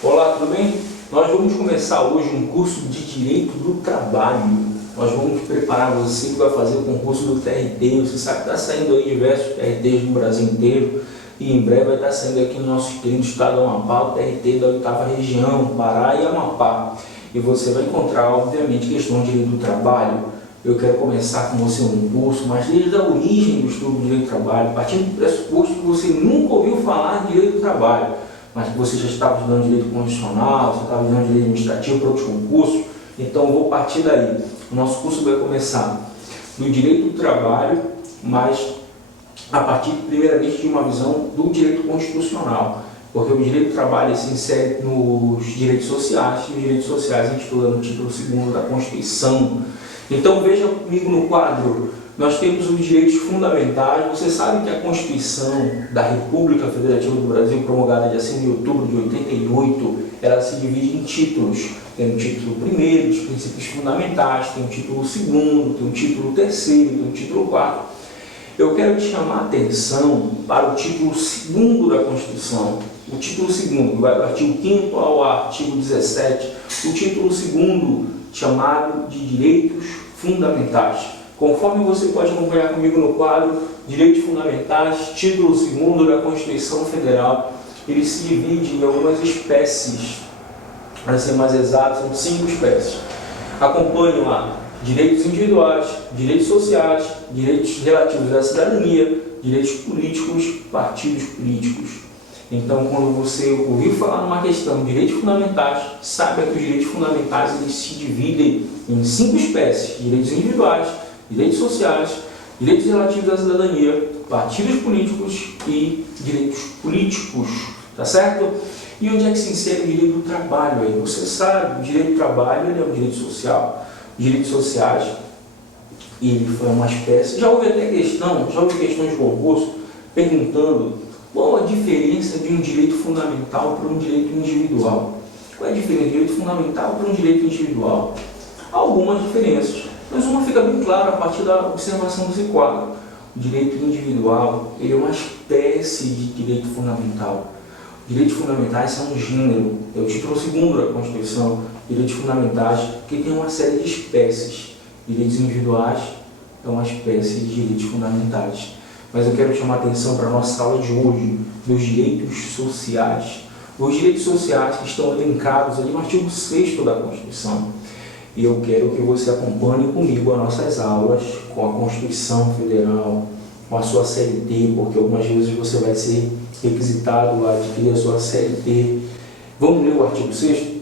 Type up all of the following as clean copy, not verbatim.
Olá, tudo bem? Nós vamos começar hoje um curso de Direito do Trabalho. Nós vamos preparar você que vai fazer o concurso do TRT. Você sabe que está saindo aí diversos TRTs no Brasil inteiro e em breve vai estar saindo aqui no nosso querido estado do Amapá, o TRT da 8ª região, Pará e Amapá. E você vai encontrar, obviamente, questões de Direito do Trabalho. Eu quero começar com você um curso, mas desde a origem do estudo do Direito do Trabalho, partindo do pressuposto que você nunca ouviu falar de Direito do Trabalho, mas que você já estava estudando Direito Constitucional, você estava estudando Direito Administrativo para outros concursos, então eu vou partir daí. O nosso curso vai começar do Direito do Trabalho, mas a partir, primeiramente, de uma visão do Direito Constitucional, porque o Direito do Trabalho se insere nos Direitos Sociais, e os Direitos Sociais a gente estuda no título 2º da Constituição. Então veja comigo no quadro. Nós temos os direitos fundamentais. Você sabe que a Constituição da República Federativa do Brasil, promulgada dia 5 de outubro de 88, ela se divide em títulos. Tem o título 1º, dos princípios fundamentais, tem o título 2º, tem o título 3º, tem o título 4º. Eu quero te chamar a atenção para o título 2º da Constituição. O título 2º, vai do artigo 5º ao artigo 17, o título 2º, chamado de Direitos Fundamentais. Conforme você pode acompanhar comigo no quadro, Direitos Fundamentais, título 2º da Constituição Federal, ele se divide em algumas espécies, para ser mais exato, são 5 espécies. Acompanham lá direitos individuais, direitos sociais, direitos relativos à cidadania, direitos políticos, partidos políticos. Então, quando você ouviu falar numa questão de direitos fundamentais, saiba que os direitos fundamentais eles se dividem em 5 espécies: direitos individuais, direitos sociais, direitos relativos à cidadania, partidos políticos e direitos políticos, tá certo? E onde é que se insere o direito do trabalho aí? Você sabe, o direito do trabalho ele é um direito social. Os direitos sociais, ele foi uma espécie, já houve questões de concurso perguntando qual a diferença de um direito fundamental para um direito individual. Qual é a diferença de um direito fundamental para um direito individual? Há algumas diferenças, mas uma fica bem clara a partir da observação desse quadro. O direito individual ele é uma espécie de direito fundamental. Direitos fundamentais são um gênero, é o título 2º da Constituição, direitos fundamentais, que tem uma série de espécies. Direitos individuais é uma espécie de direitos fundamentais. Mas eu quero chamar a atenção para a nossa aula de hoje, dos direitos sociais. Os direitos sociais que estão elencados ali no artigo 6º da Constituição. E eu quero que você acompanhe comigo as nossas aulas com a Constituição Federal, com a sua CLT, porque algumas vezes você vai ser requisitado a adquirir a sua CLT. Vamos ler o artigo 6º?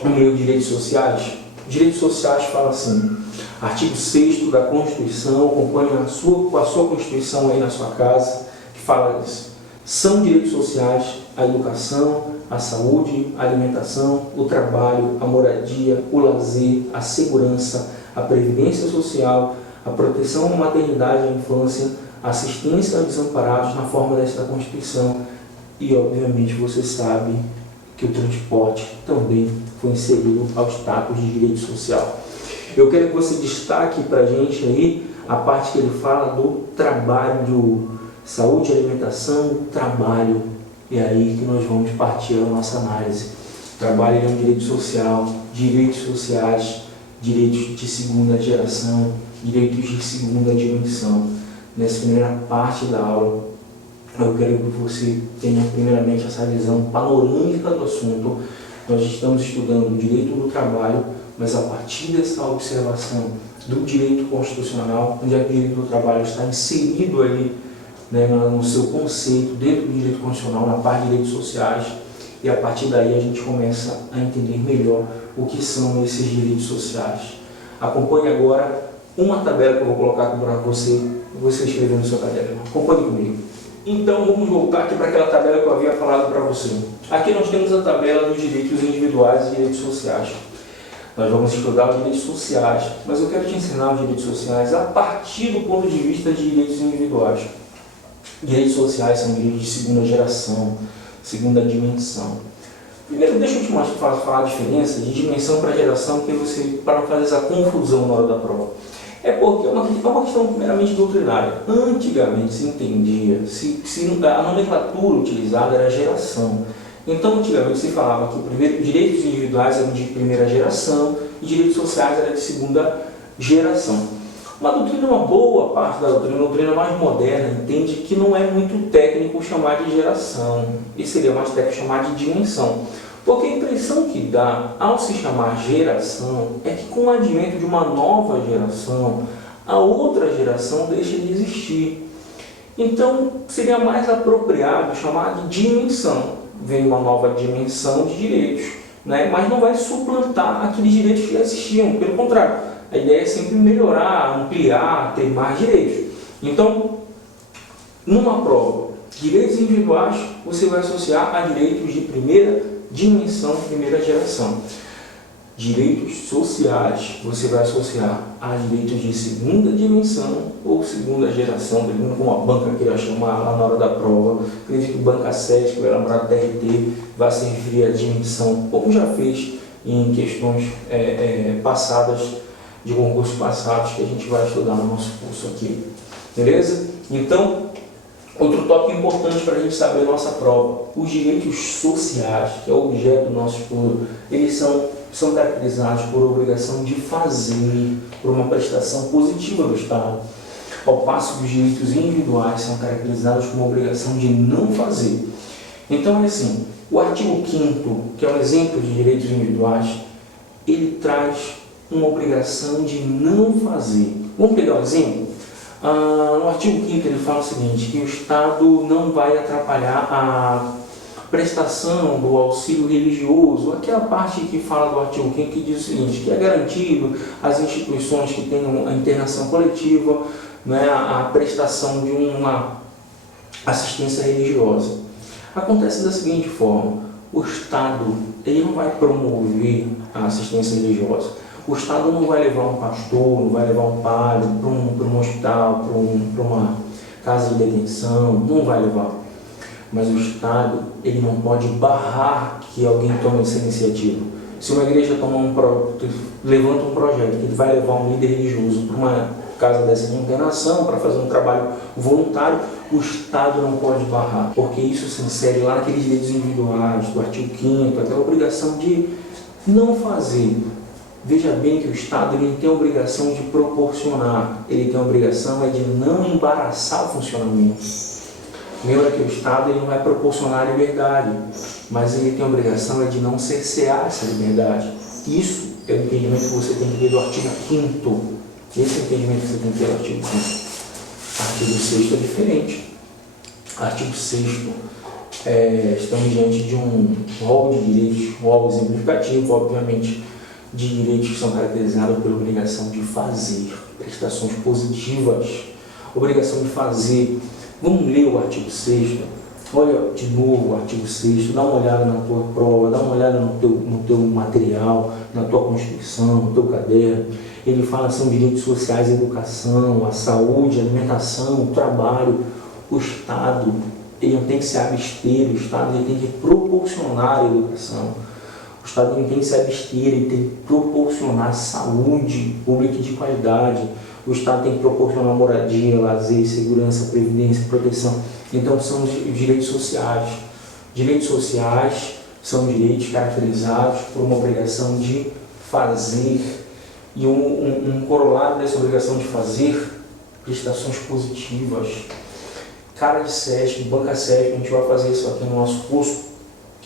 Vamos ler os direitos sociais? Os direitos sociais fala assim, artigo 6º da Constituição, acompanhe com a sua Constituição aí na sua casa, que fala isso. São direitos sociais a educação, a saúde, a alimentação, o trabalho, a moradia, o lazer, a segurança, a previdência social, a proteção à maternidade e à infância, a assistência aos desamparados na forma desta Constituição e, obviamente, você sabe que o transporte também foi inserido ao status de direito social. Eu quero que você destaque para a gente aí a parte que ele fala do trabalho, saúde, alimentação, trabalho. E é aí que nós vamos partir a nossa análise. O trabalho é um direito social, direitos sociais, direitos de segunda geração, direitos de segunda dimensão. Nessa primeira parte da aula, eu quero que você tenha primeiramente essa visão panorâmica do assunto. Nós estamos estudando o direito do trabalho, mas a partir dessa observação do direito constitucional, onde o direito do trabalho está inserido ali, né, no seu conceito, dentro do direito constitucional, na parte de direitos sociais, e a partir daí a gente começa a entender melhor o que são esses direitos sociais. Acompanhe agora uma tabela que eu vou colocar aqui para você escrever no seu caderno. Acompanhe comigo. Então vamos voltar aqui para aquela tabela que eu havia falado para você. Aqui nós temos a tabela dos direitos individuais e direitos sociais. Nós vamos estudar os direitos sociais, mas eu quero te ensinar os direitos sociais a partir do ponto de vista de direitos individuais. Direitos sociais são direitos de segunda geração, segunda dimensão. Primeiro, deixa eu te falar a diferença de dimensão para geração, para não fazer essa confusão na hora da prova. É porque é uma questão primeiramente doutrinária. Antigamente se entendia, a nomenclatura utilizada era geração. Então, antigamente se falava que primeiro, direitos individuais eram de primeira geração e direitos sociais eram de segunda geração. Uma doutrina, uma boa parte da doutrina, uma doutrina mais moderna, entende que não é muito técnico chamar de geração, e seria mais técnico chamar de dimensão. Porque a impressão que dá ao se chamar geração é que com o advento de uma nova geração, a outra geração deixa de existir. Então, seria mais apropriado chamar de dimensão. Vem uma nova dimensão de direitos, né? Mas não vai suplantar aqueles direitos que já existiam. Pelo contrário, a ideia é sempre melhorar, ampliar, ter mais direitos. Então, numa prova, direitos individuais, você vai associar a direitos de primeira dimensão, primeira geração. Direitos sociais, você vai associar a direitos de segunda dimensão ou segunda geração, dependendo como a banca queira chamar lá na hora da prova. Acredito que banca 7, que vai lembrar do TRT, vai se referir à dimensão, como já fez em questões passadas, de concursos passados, que a gente vai estudar no nosso curso aqui. Beleza? Então, outro tópico importante para a gente saber a nossa prova, os direitos sociais, que é o objeto do nosso estudo, eles são caracterizados por obrigação de fazer, por uma prestação positiva do Estado, ao passo que os direitos individuais são caracterizados por uma obrigação de não fazer. Então é assim, o artigo 5º, que é um exemplo de direitos individuais, ele traz uma obrigação de não fazer. Vamos pegar um exemplo? No artigo 5º ele fala o seguinte, que o Estado não vai atrapalhar a prestação do auxílio religioso, aquela parte que fala do artigo 5º que diz o seguinte, que é garantido às instituições que tenham a internação coletiva, né, a prestação de uma assistência religiosa. Acontece da seguinte forma, o Estado ele não vai promover a assistência religiosa. O Estado não vai levar um pastor, não vai levar um padre para um hospital, para uma casa de detenção, não vai levar. Mas o Estado ele não pode barrar que alguém tome essa iniciativa. Se uma igreja levanta um projeto que ele vai levar um líder religioso para uma casa dessa de internação, para fazer um trabalho voluntário, o Estado não pode barrar, porque isso se insere lá naqueles direitos individuais, do artigo 5º, aquela obrigação de não fazer. Veja bem que o Estado ele tem a obrigação de proporcionar, ele tem a obrigação de não embaraçar o funcionamento. Lembra que o Estado ele não vai proporcionar a liberdade, mas ele tem a obrigação de não cercear essa liberdade. Isso é o entendimento que você tem que ter do artigo 5º. Esse é o entendimento que você tem que ter do artigo 5º. Artigo 6º é diferente. Artigo 6º, estamos diante de um rol de direitos, um rol exemplificativo, obviamente, de direitos que são caracterizados pela obrigação de fazer, prestações positivas, obrigação de fazer. Vamos ler o artigo 6º, olha de novo o artigo 6º, dá uma olhada na tua prova, dá uma olhada no teu material, na tua Constituição, no teu caderno. Ele fala são direitos sociais, a educação, a saúde, a alimentação, o trabalho. O Estado ele não tem que se abster, o Estado ele tem que proporcionar a educação. O Estado não tem que se abster, ele tem que proporcionar saúde pública de qualidade. O Estado tem que proporcionar moradia, lazer, segurança, previdência, proteção. Então, são os direitos sociais. Direitos sociais são direitos caracterizados por uma obrigação de fazer. E um corolário dessa obrigação de fazer, prestações positivas. Cara de SESC, banca SESC, a gente vai fazer isso aqui no nosso curso.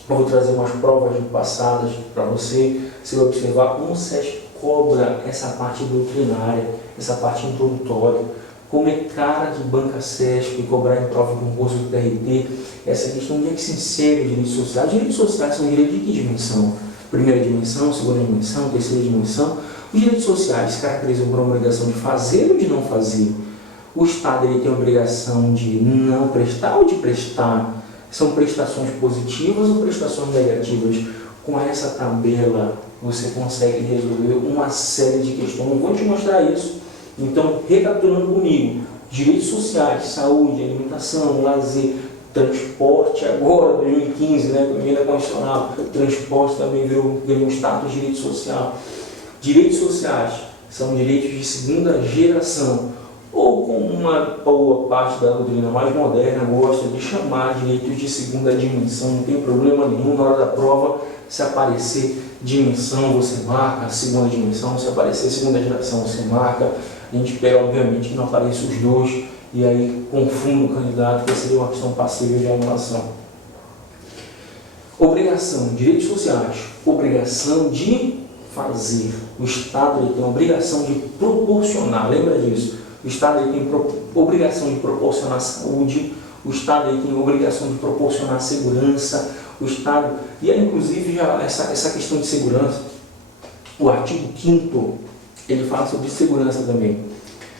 Eu vou trazer umas provas passadas para você vai observar como o SESC cobra essa parte doutrinária, essa parte introdutória, como é cara de banca SESC cobrar em prova de concurso do TRT, essa questão de que se insere direitos sociais. Direitos sociais são direitos de que dimensão? Primeira dimensão, segunda dimensão, terceira dimensão. Os direitos sociais se caracterizam por uma obrigação de fazer ou de não fazer. O Estado ele tem a obrigação de não prestar ou de prestar. São prestações positivas ou prestações negativas? Com essa tabela você consegue resolver uma série de questões. Eu vou te mostrar isso. Então, recapitulando comigo, direitos sociais, saúde, alimentação, lazer, transporte, agora, 2015, né, emenda constitucional, transporte também ganhou um status de direito social. Direitos sociais são direitos de segunda geração. ou como uma boa parte da doutrina mais moderna gosta de chamar direitos de segunda dimensão. Não tem problema nenhum na hora da prova, se aparecer dimensão você marca, segunda dimensão, se aparecer segunda geração você marca. A gente espera, obviamente, que não apareça os dois e aí confunda o candidato, que seria uma questão passível de anulação. Obrigação, direitos sociais, obrigação de fazer. O Estado ele tem a obrigação de proporcionar, lembra disso? O Estado ele tem obrigação de proporcionar saúde, o Estado ele tem obrigação de proporcionar segurança, o Estado, e aí, inclusive já essa questão de segurança, o artigo 5º, ele fala sobre segurança também.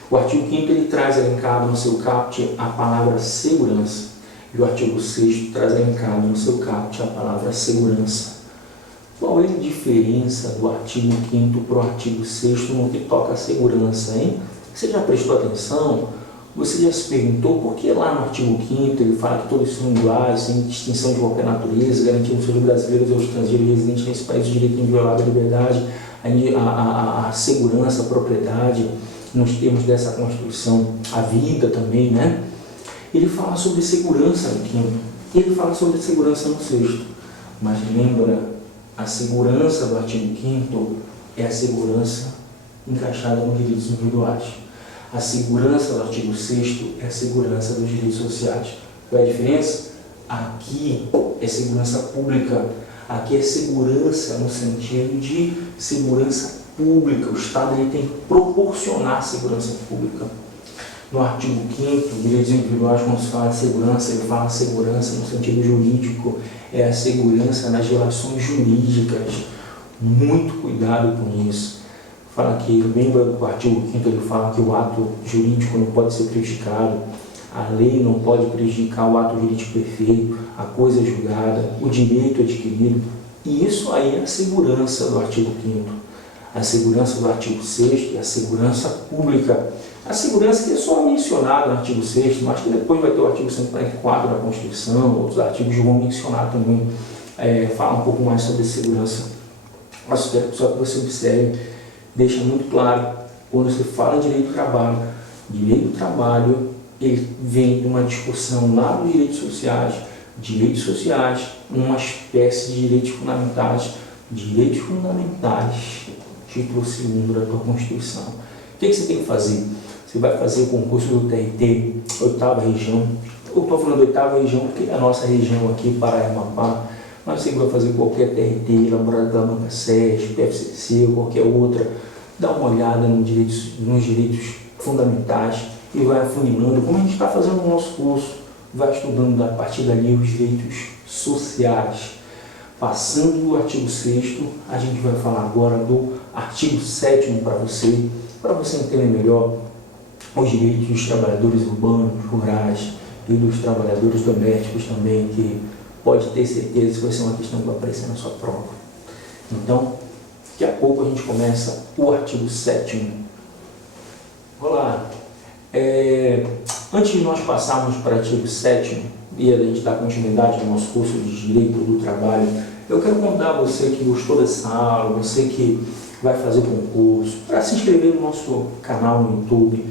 O artigo 5º ele traz elencado no seu caput a palavra segurança, e o artigo 6º traz elencado no seu caput a palavra segurança. Qual é a diferença do artigo 5º para o artigo 6º no que toca a segurança, hein? Você já prestou atenção? Você já se perguntou por que lá no artigo 5º ele fala que todos são iguais, sem distinção de qualquer natureza, garantindo aos brasileiros e aos estrangeiros residentes nesse país o direito inviolável à liberdade, a segurança, a propriedade, nos termos dessa Constituição, a vida também, né? Ele fala sobre segurança no 5º, ele fala sobre segurança no 6º, mas lembra, a segurança do artigo 5º é a segurança encaixada nos direitos individuais. A segurança do artigo 6º é a segurança dos direitos sociais. Qual é a diferença? Aqui é segurança pública, aqui é segurança no sentido de segurança pública. O Estado ele tem que proporcionar segurança pública. No artigo 5º, direitos individuais, quando se fala de segurança, ele fala segurança no sentido jurídico, é a segurança nas relações jurídicas. Muito cuidado com isso. Fala que, lembra do artigo 5º, ele fala que o ato jurídico não pode ser prejudicado, a lei não pode prejudicar o ato jurídico perfeito, a coisa julgada, o direito adquirido. E isso aí é a segurança do artigo 5º. A segurança do artigo 6º é a segurança pública. A segurança que é só mencionada no artigo 6º, mas que depois vai ter o artigo 144 da Constituição, outros artigos vão mencionar também, falar um pouco mais sobre segurança. Mas só que você observe, deixa muito claro, quando você fala em direito do trabalho, ele vem de uma discussão lá dos direitos sociais, uma espécie de direitos fundamentais, título 2º da tua Constituição. O que você tem que fazer? Você vai fazer o concurso do TRT, 8ª região. Eu estou falando 8ª região porque é a nossa região aqui, Pará e Amapá, mas você vai fazer qualquer TRT, elaborado pela Banca SESC, PFCC ou qualquer outra, dá uma olhada nos direitos fundamentais e vai afunilando, como a gente está fazendo no nosso curso, vai estudando a partir dali os direitos sociais. Passando do artigo 6º, a gente vai falar agora do artigo 7º para você entender melhor os direitos dos trabalhadores urbanos, rurais e dos trabalhadores domésticos também, que pode ter certeza que vai ser uma questão que vai aparecer na sua prova. Então, daqui a pouco a gente começa o artigo 7º. Olá! Antes de nós passarmos para o artigo 7º e a gente dar continuidade ao nosso curso de Direito do Trabalho, eu quero convidar você que gostou dessa aula, você que vai fazer concurso, para se inscrever no nosso canal no YouTube.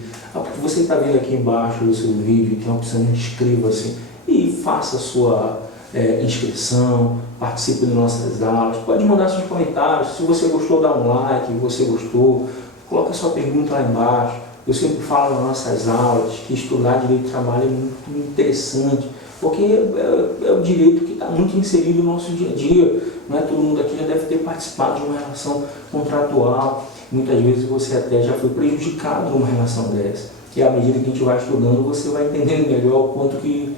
Você está vendo aqui embaixo do seu vídeo, tem a opção de inscreva-se e faça a sua inscrição, participe de nossas aulas. Pode mandar seus comentários, se você gostou, dá um like, se você gostou, coloca sua pergunta lá embaixo. Eu sempre falo nas nossas aulas que estudar direito do trabalho é muito interessante, porque é o direito que está muito inserido no nosso dia a dia. Não é? Todo mundo aqui já deve ter participado de uma relação contratual. Muitas vezes você até já foi prejudicado numa relação dessa. E à medida que a gente vai estudando, você vai entendendo melhor o quanto que